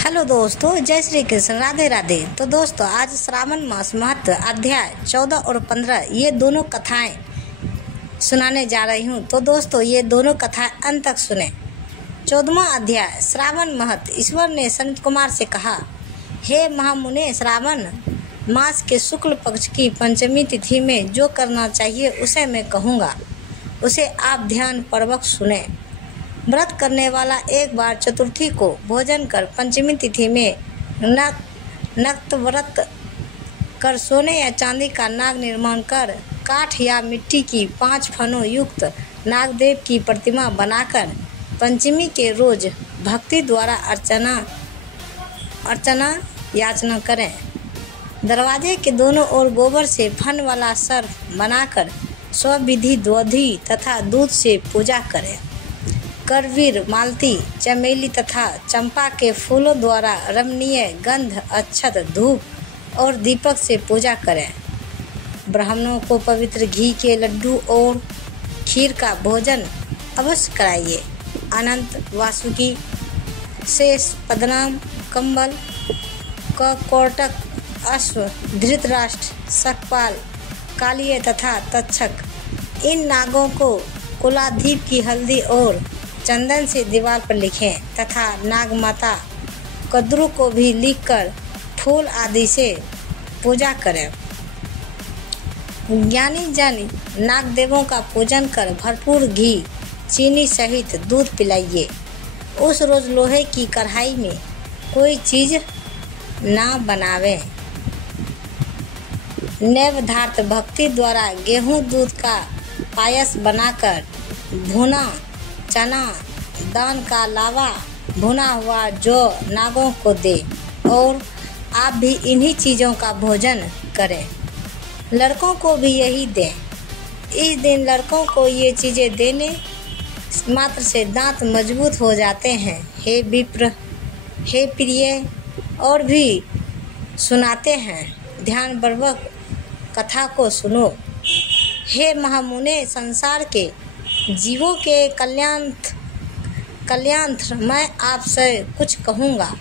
Hello दोस्तों, जय श्री कृष्ण, राधे राधे। तो दोस्तों, आज श्रावण मास महत्व अध्याय 14 और 15 ये दोनों कथाएं सुनाने जा रही हूँ। तो दोस्तों, ये दोनों कथाएं अंत तक सुने। 14वां अध्याय श्रावण महत्व। ईश्वर ने सनत कुमार से कहा, हे महामुने, श्रावण मास के शुक्ल पक्ष की पंचमी तिथि में जो करना चाहिए उसे मैं कहूँगा, उसे आप ध्यान पूर्वक सुने। व्रत करने वाला एक बार चतुर्थी को भोजन कर पंचमी तिथि में नक्त व्रत कर सोने या चांदी का नाग निर्माण कर काठ या मिट्टी की 5 फनों युक्त नागदेव की प्रतिमा बनाकर पंचमी के रोज भक्ति द्वारा अर्चना याचना करें। दरवाजे के दोनों ओर गोबर से फन वाला सर्प बनाकर स्वविधि दधि तथा दूध से पूजा करें। करवीर, मालती, चमेली तथा चंपा के फूलों द्वारा रमणीय गंध, अक्षत, धूप और दीपक से पूजा करें। ब्राह्मणों को पवित्र घी के लड्डू और खीर का भोजन अवश्य कराइए। अनंत, वासुकी, शेष, पद्मनाभ, कंबल, ककोटक, अश्व, धृतराष्ट्र, शकपाल, कालिय तथा तक्षक, इन नागों को कुलाधिप की हल्दी और चंदन से दीवार पर लिखें तथा नाग माता कद्रू को भी लिखकर फूल आदि से पूजा करें। ज्ञानी जन नाग देवों का पूजन कर भरपूर घी, चीनी सहित दूध पिलाइए। उस रोज लोहे की कढ़ाई में कोई चीज ना बनावे। नैवेद्यार्थ भक्ति द्वारा गेहूं दूध का पायस बनाकर भुना चना, दान का लावा, भुना हुआ जौ नागों को दे और आप भी इन्हीं चीज़ों का भोजन करें। लड़कों को भी यही दें। इस दिन लड़कों को ये चीज़ें देने मात्र से दांत मजबूत हो जाते हैं। हे विप्र, हे प्रिय, और भी सुनाते हैं, ध्यानपूर्वक कथा को सुनो। हे महामुने, संसार के जीवों के कल्याणार्थ मैं आपसे कुछ कहूँगा,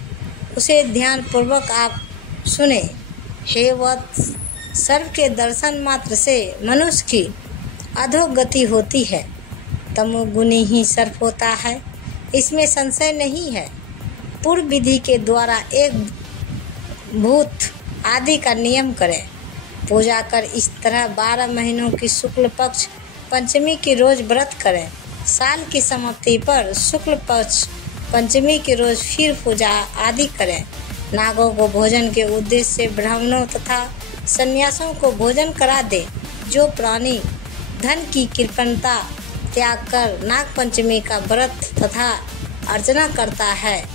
उसे ध्यान पूर्वक आप सुने। हे वत्स, सर्व के दर्शन मात्र से मनुष्य की अधोगति होती है। तमोगुणी ही सर्प होता है, इसमें संशय नहीं है। पूर्व विधि के द्वारा एक भूत आदि का नियम करें। पूजा कर इस तरह 12 महीनों की शुक्ल पक्ष पंचमी के रोज व्रत करें। साल की समाप्ति पर शुक्ल पक्ष पंचमी के रोज फिर पूजा आदि करें। नागों को भोजन के उद्देश्य से ब्राह्मणों तथा सन्यासों को भोजन करा दे। जो प्राणी धन की कृपणता त्याग कर नाग पंचमी का व्रत तथा अर्चना करता है,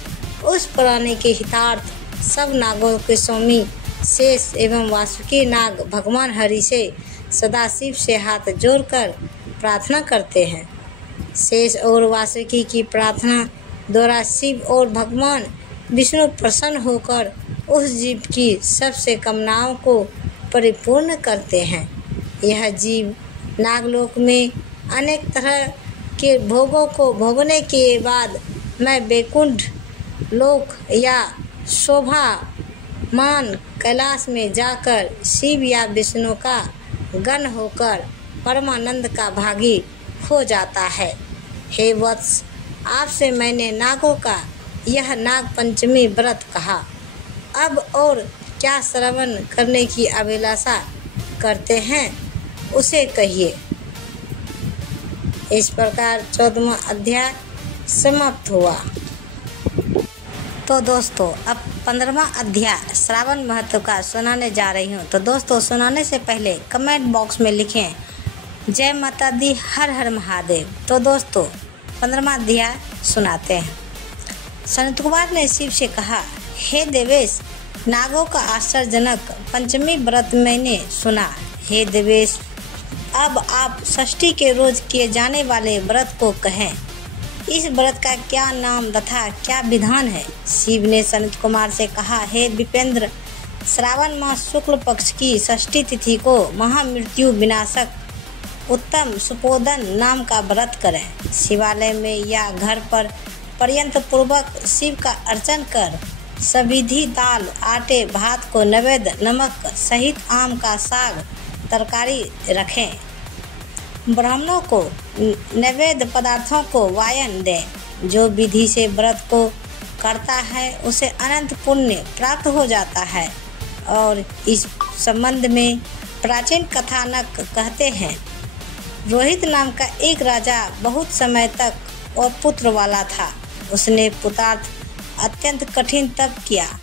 उस प्राणी के हितार्थ सब नागों के स्वामी शेष एवं वासुकी नाग भगवान हरि से सदाशिव से हाथ जोड़कर प्रार्थना करते हैं। शेष और वासुकी की प्रार्थना द्वारा शिव और भगवान विष्णु प्रसन्न होकर उस जीव की सबसे कामनाओं को परिपूर्ण करते हैं। यह जीव नागलोक में अनेक तरह के भोगों को भोगने के बाद मैं वैकुंठ लोक या शोभामान कैलाश में जाकर शिव या विष्णु का गण होकर परमानंद का भागी हो जाता है। हे वत्स, आपसे मैंने नागों का यह नाग पंचमी व्रत कहा। अब और क्या श्रवण करने की अभिलाषा करते हैं, उसे कहिए। इस प्रकार 14वां अध्याय समाप्त हुआ। तो दोस्तों, अब 15वां अध्याय श्रावण महत्व का सुनाने जा रही हूँ। तो दोस्तों, सुनाने से पहले कमेंट बॉक्स में लिखें जय माता दी, हर हर महादेव। तो दोस्तों, 15वां अध्याय सुनाते हैं। सनत कुमार ने शिव से कहा, हे देवेश, नागों का आश्चर्यजनक पंचमी व्रत मैंने सुना। हे देवेश, अब आप षष्ठी के रोज किए जाने वाले व्रत को कहें। इस व्रत का क्या नाम तथा क्या विधान है? शिव ने सनत कुमार से कहा, हे विपेंद्र, श्रावण मास शुक्ल पक्ष की षष्ठी तिथि को महामृत्यु विनाशक उत्तम सुपोदन नाम का व्रत करें। शिवालय में या घर पर पर्यंत पूर्वक शिव का अर्चन कर सविधि दाल आटे भात को नैवेद्य नमक सहित आम का साग तरकारी रखें। ब्राह्मणों को नैवेद्य पदार्थों को वायन दें। जो विधि से व्रत को करता है उसे अनंत पुण्य प्राप्त हो जाता है। और इस संबंध में प्राचीन कथानक कहते हैं, रोहित नाम का एक राजा बहुत समय तक अपुत्र वाला था। उसने पुत्रार्थ अत्यंत कठिन तप किया।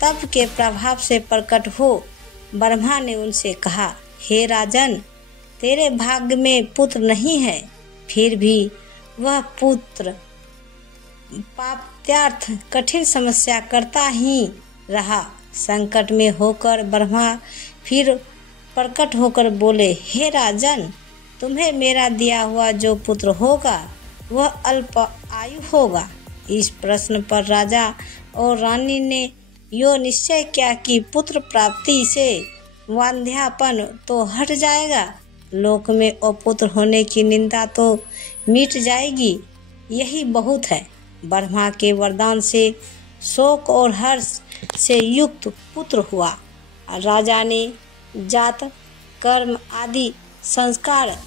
तप के प्रभाव से प्रकट हो ब्रह्मा ने उनसे कहा, हे राजन, तेरे भाग्य में पुत्र नहीं है। फिर भी वह पुत्र पाप्त्यार्थ कठिन समस्या करता ही रहा। संकट में होकर ब्रह्मा फिर प्रकट होकर बोले, हे राजन, तुम्हें मेरा दिया हुआ जो पुत्र होगा वह अल्प आयु होगा। इस प्रश्न पर राजा और रानी ने यो निश्चय किया कि पुत्र प्राप्ति से वांध्यापन तो हट जाएगा, लोक में अपुत्र होने की निंदा तो मिट जाएगी। यही बहुत है। ब्रह्मा के वरदान से शोक और हर्ष से युक्त पुत्र हुआ। राजा ने जात कर्म आदि संस्कार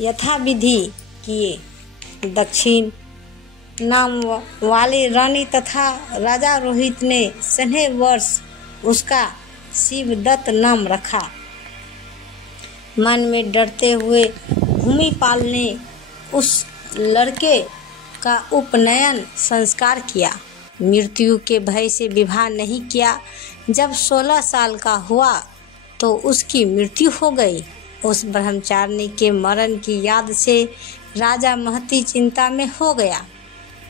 यथाविधि किए। दक्षिण नाम वाली रानी तथा राजा रोहित ने सन्हे वर्ष उसका शिवदत्त नाम रखा। मन में डरते हुए भूमिपाल ने उस लड़के का उपनयन संस्कार किया। मृत्यु के भय से विवाह नहीं किया। जब 16 साल का हुआ तो उसकी मृत्यु हो गई। उस ब्रह्मचारिणी के मरण की याद से राजा महती चिंता में हो गया,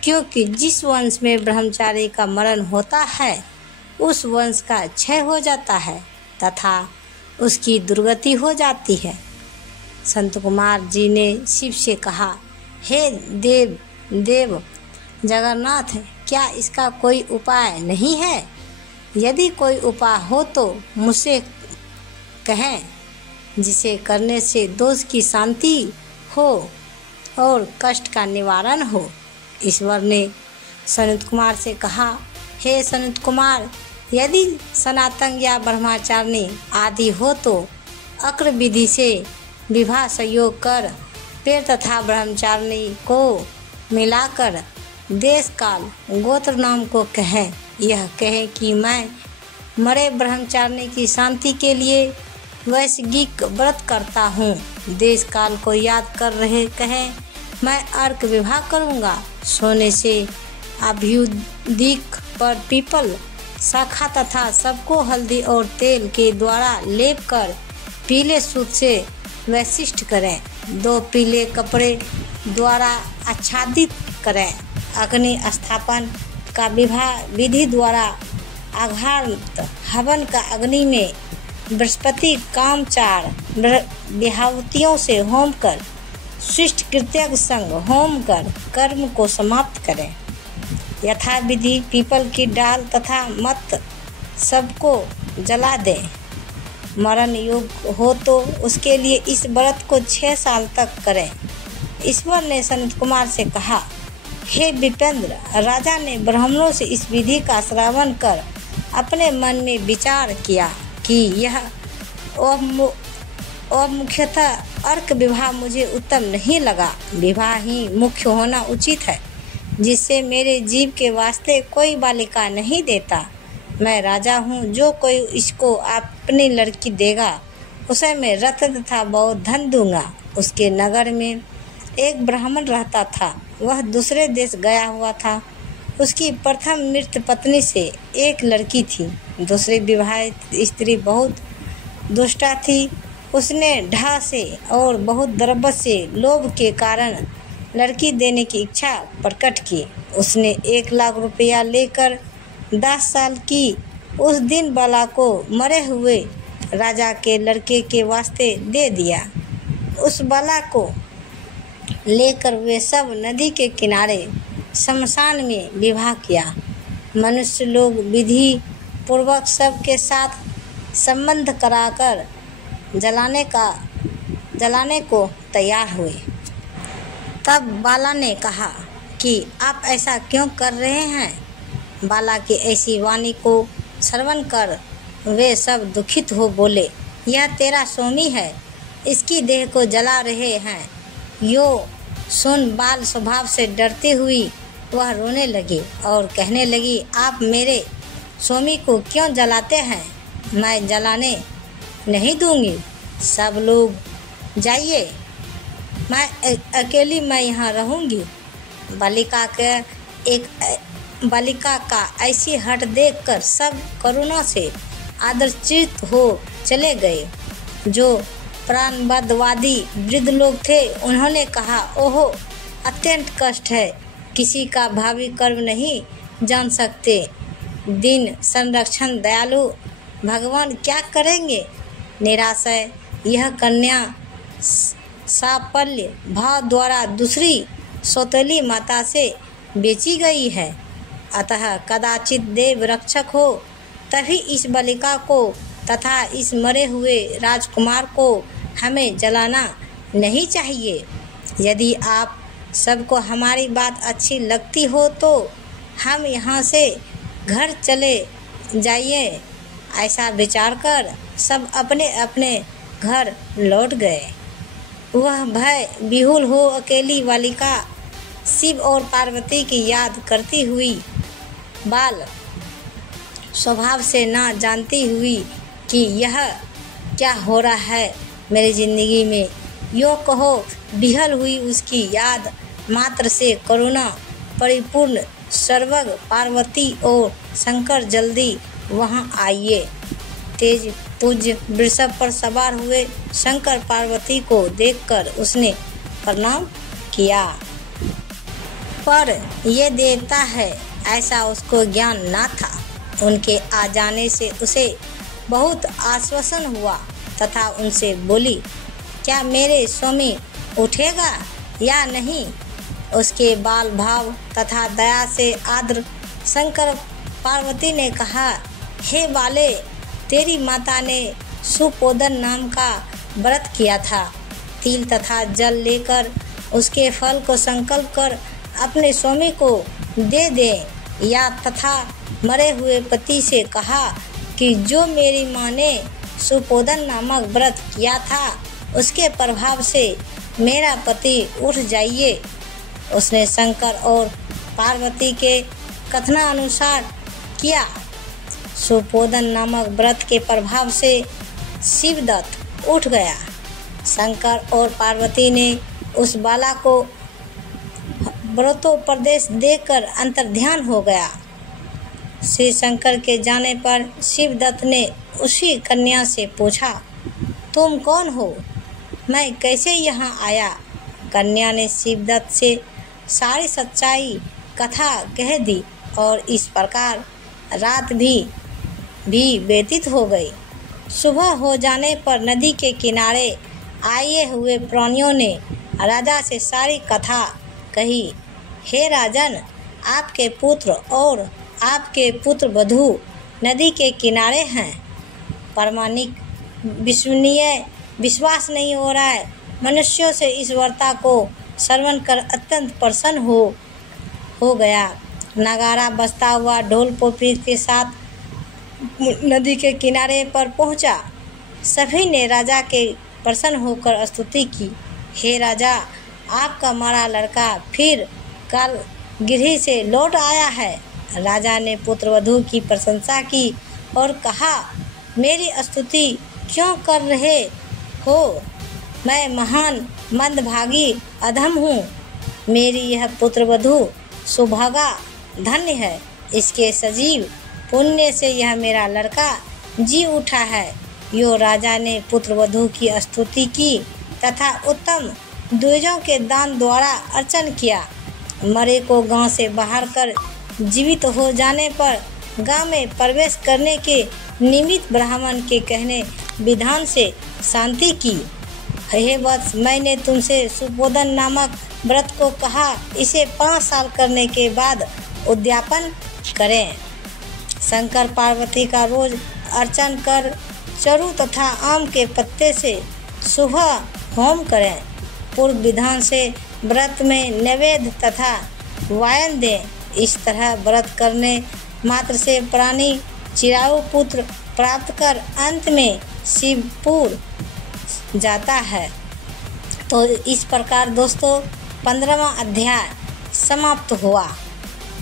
क्योंकि जिस वंश में ब्रह्मचारी का मरण होता है उस वंश का क्षय हो जाता है तथा उसकी दुर्गति हो जाती है। संत कुमार जी ने शिव से कहा, हे देव जगन्नाथ, क्या इसका कोई उपाय नहीं है? यदि कोई उपाय हो तो मुझसे कहें, जिसे करने से दोष की शांति हो और कष्ट का निवारण हो। ईश्वर ने सनत कुमार से कहा, हे सनत कुमार, यदि सनातन या ब्रह्मचारिणी आदि हो तो अक्र विधि से विवाह संयोग कर पेड़ तथा ब्रह्मचारिणी को मिलाकर देश काल गोत्र नाम को कहें। यह कहें कि मैं मरे ब्रह्मचारिणी की शांति के लिए वैश्विक व्रत करता हूँ। देश काल को याद कर रहे कहें, मैं अर्क विवाह करूँगा। सोने से अभ्युदिक पर पीपल शाखा तथा सबको हल्दी और तेल के द्वारा लेप कर पीले सूत से वैशिष्ट करें। 2 पीले कपड़े द्वारा आच्छादित करें। अग्नि स्थापन का विवाह विधि द्वारा आघात हवन का अग्नि में बृहस्पति कामचार विहावतियों से होम कर शिष्ट कृत्य संग होम कर कर्म को समाप्त करें। यथा विधि पीपल की डाल तथा मत सबको जला दें। मरण योग हो तो उसके लिए इस व्रत को 6 साल तक करें। ईश्वर ने सनत कुमार से कहा, हे विपेंद्र, राजा ने ब्राह्मणों से इस विधि का श्रवण कर अपने मन में विचार किया कि यह मुख्यतः अर्क विवाह मुझे उत्तम नहीं लगा। विवाह ही मुख्य होना उचित है, जिससे मेरे जीव के वास्ते कोई बालिका नहीं देता। मैं राजा हूँ, जो कोई इसको अपनी लड़की देगा उसे मैं रत्न तथा बहुत धन दूंगा। उसके नगर में एक ब्राह्मण रहता था। वह दूसरे देश गया हुआ था। उसकी प्रथम मृत पत्नी से एक लड़की थी। दूसरी विवाहित स्त्री बहुत दुष्टा थी। उसने ढा से और बहुत दरबत से लोभ के कारण लड़की देने की इच्छा प्रकट की। उसने 1 लाख रुपया लेकर 10 साल की उस दिन बाला को मरे हुए राजा के लड़के के वास्ते दे दिया। उस बाला को लेकर वे सब नदी के किनारे शमशान में विवाह किया। मनुष्य लोग विधि पूर्वक सबके साथ संबंध कराकर जलाने को तैयार हुए। तब बाला ने कहा कि आप ऐसा क्यों कर रहे हैं? बाला की ऐसी वाणी को श्रवण कर वे सब दुखित हो बोले, यह तेरा स्वामी है, इसकी देह को जला रहे हैं। यो सुन बाल स्वभाव से डरती हुई वह रोने लगी और कहने लगी, आप मेरे स्वामी को क्यों जलाते हैं? मैं जलाने नहीं दूंगी, सब लोग जाइए, मैं अकेली मैं यहाँ रहूँगी। बालिका का ऐसी हट देखकर सब करुणा से आदरचित हो चले गए। जो प्राणवादी वृद्ध लोग थे उन्होंने कहा, ओहो अत्यंत कष्ट है, किसी का भावी कर्म नहीं जान सकते। दिन संरक्षण दयालु भगवान क्या करेंगे? निराशय यह कन्या साफल्य भाव द्वारा दूसरी सौतेली माता से बेची गई है। अतः कदाचित देव रक्षक हो तभी इस बालिका को तथा इस मरे हुए राजकुमार को हमें जलाना नहीं चाहिए। यदि आप सबको हमारी बात अच्छी लगती हो तो हम यहाँ से घर चले जाइए। ऐसा विचार कर सब अपने अपने घर लौट गए। वह भय विहुल हो अकेली बालिका शिव और पार्वती की याद करती हुई बाल स्वभाव से ना जानती हुई कि यह क्या हो रहा है मेरी जिंदगी में, यो कहो बिहल हुई उसकी याद मात्र से करुणा परिपूर्ण सर्वज्ञ पार्वती और शंकर जल्दी वहां आइए। तेज पूज्य वृषभ पर सवार हुए शंकर पार्वती को देखकर उसने प्रणाम किया, पर ये देवता है ऐसा उसको ज्ञान ना था। उनके आ जाने से उसे बहुत आश्वासन हुआ तथा उनसे बोली, क्या मेरे स्वामी उठेगा या नहीं? उसके बाल भाव तथा दया से आर्द्र शंकर पार्वती ने कहा, हे बाले, तेरी माता ने सुपोदन नाम का व्रत किया था। तिल तथा जल लेकर उसके फल को संकल्प कर अपने स्वामी को दे दे, या तथा मरे हुए पति से कहा कि जो मेरी माँ ने सुपोदन नामक व्रत किया था उसके प्रभाव से मेरा पति उठ जाइए। उसने शंकर और पार्वती के कथनानुसार किया। सुपोदन नामक व्रत के प्रभाव से शिवदत्त उठ गया। शंकर और पार्वती ने उस बाला को व्रतोपदेश देकर अंतर्ध्यान हो गया। श्री शंकर के जाने पर शिवदत्त ने उसी कन्या से पूछा, तुम कौन हो? मैं कैसे यहाँ आया? कन्या ने शिवदत्त से सारी सच्चाई कथा कह दी और इस प्रकार रात भी व्यतीत हो गई। सुबह हो जाने पर नदी के किनारे आए हुए प्राणियों ने राजा से सारी कथा कही। हे राजन, आपके पुत्र और आपके पुत्र वधू नदी के किनारे हैं। प्रामाणिक विश्वसनीय विश्वास नहीं हो रहा है। मनुष्यों से इस वार्ता को श्रवण कर अत्यंत प्रसन्न हो गया। नगारा बजता हुआ ढोल पोपी के साथ नदी के किनारे पर पहुंचा। सभी ने राजा के प्रसन्न होकर स्तुति की। हे राजा, आपका मारा लड़का फिर काल गिरही से लौट आया है। राजा ने पुत्रवधू की प्रशंसा की और कहा, मेरी स्तुति क्यों कर रहे हो? मैं महान मंदभागी अधम हूँ। मेरी यह पुत्रवधू सुभागा धन्य है। इसके सजीव पुण्य से यह मेरा लड़का जी उठा है। यो राजा ने पुत्रवधू की स्तुति की तथा उत्तम द्विजों के दान द्वारा अर्चन किया। मरे को गांव से बाहर कर जीवित हो जाने पर गांव में प्रवेश करने के निमित्त ब्राह्मण के कहने विधान से शांति की। हे वत्स, मैंने तुमसे सुपोदन नामक व्रत को कहा, इसे 5 साल करने के बाद उद्यापन करें। शंकर पार्वती का रोज अर्चन कर चरु तथा आम के पत्ते से सुबह होम करें। पूर्व विधान से व्रत में नैवेद्य तथा वायन दें। इस तरह व्रत करने मात्र से प्राणी चिरायु पुत्र प्राप्त कर अंत में शिवपुर जाता है। तो इस प्रकार दोस्तों 15वां अध्याय समाप्त हुआ।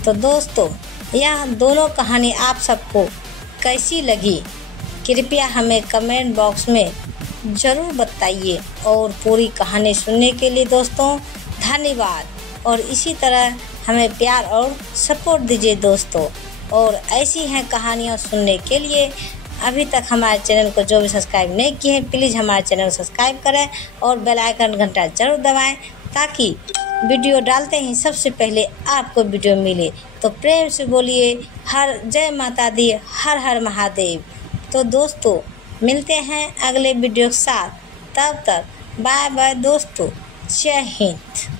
तो दोस्तों यह दोनों कहानी आप सबको कैसी लगी कृपया हमें कमेंट बॉक्स में ज़रूर बताइए। और पूरी कहानी सुनने के लिए दोस्तों धन्यवाद। और इसी तरह हमें प्यार और सपोर्ट दीजिए दोस्तों। और ऐसी हैं कहानियाँ सुनने के लिए अभी तक हमारे चैनल को जो भी सब्सक्राइब नहीं किए हैं प्लीज़ हमारे चैनल को सब्सक्राइब करें और बेल आइकन घंटा ज़रूर दबाएं ताकि वीडियो डालते ही सबसे पहले आपको वीडियो मिले। तो प्रेम से बोलिए हर जय माता दी, हर हर महादेव। तो दोस्तों मिलते हैं अगले वीडियो के साथ, तब तक बाय बाय दोस्तों, जय हिंद।